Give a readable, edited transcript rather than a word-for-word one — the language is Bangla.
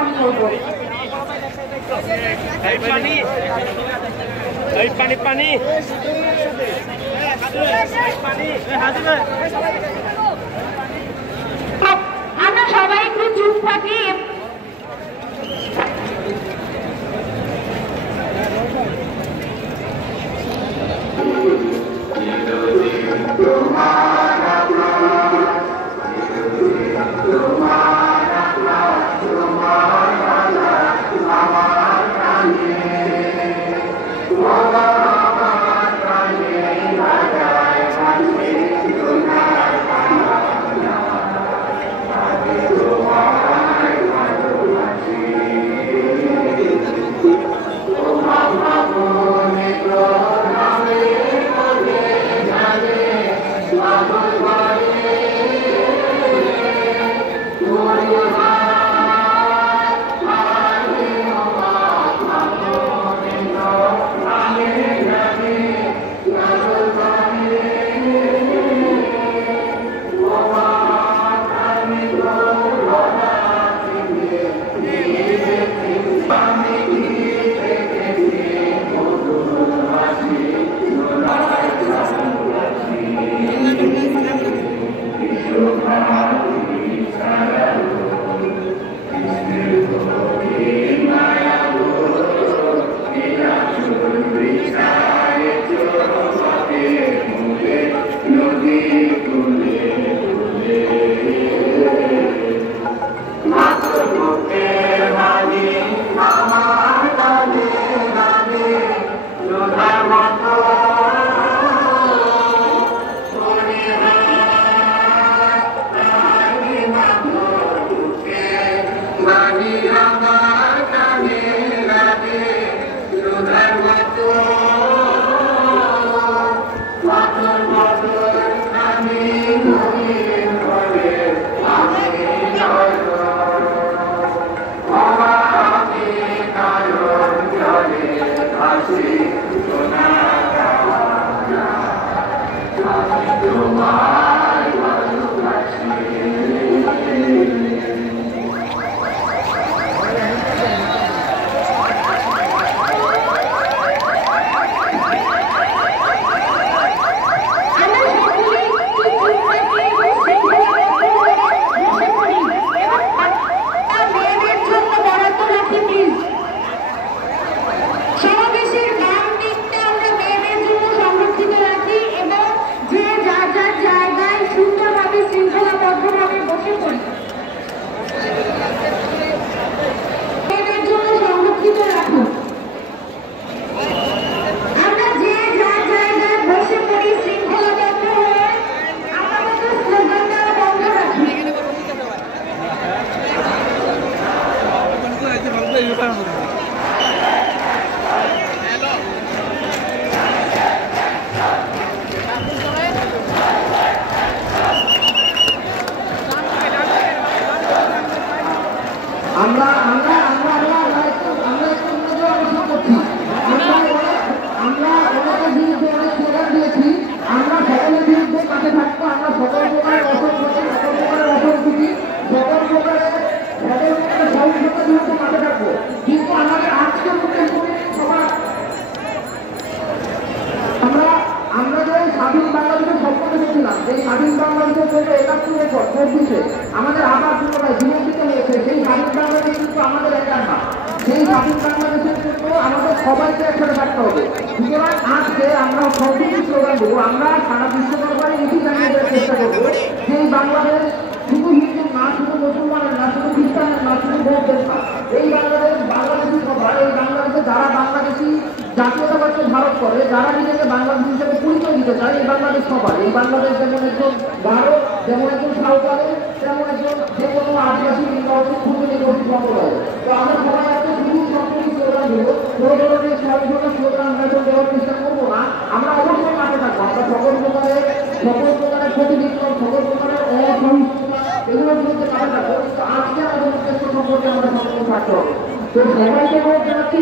আমি করবো। আমরা সবাই একটু চুপ থাকি। আমাদের আবার জীবনবিত হয়েছে সেই স্বাধীন বাংলাদেশ কিন্তু আমাদের একা না, সেই স্বাধীন বাংলাদেশের জন্য আমাদের সবাইকে একসাথে থাকতে হবে। সুতরাং আজকে আমরা সবকিছু স্লোগান দেবো, আমরা সারা বিশ্ব দরবারে এটি জানিয়ে দেওয়ার চেষ্টা করবো যে বাংলাদেশ শুধু হিন্দু না, শুধু মুসলমানের না, শুধু খ্রিস্টানের না, শুধু বৌদ্ধের না, এই বাংলাদেশি সভা, এই বাংলাদেশে যারা বাংলাদেশি জাতীয়তাবাদকে ভারত করে, যারা নিজেকে বাংলাদেশ হিসেবে পরিচয় দিতে চায়, এই বাংলাদেশ সভা, এই বাংলাদেশ যেমন একজন ভারত, যেমন একজন সাঁওতালি, তেমন একজন যে কোনো আদিবাসী নির্বাচন খুবই নির্বাচিত সম্প্রদায়। তো আমরা সবাই একটা শুধু সম্পত্তি স্লোগান দেবো, কোনো ধরনের সহিংসতা স্লোগান আমরা দেওয়ার চেষ্টা করবো না। আমরা অবশ্যই মাঠে থাকবো, আমরা সকল প্রকারের প্রতিনিধিত্ব, সকল প্রকারের অসহিষ্ণুতা এগুলোর বিরুদ্ধে মাঠে থাকবো। কিন্তু আজকে আমাদের উদ্দেশ্য সম্পর্কে আমরা সচেতন থাকতে হবে। তো সবাইকে বলতে চাচ্ছি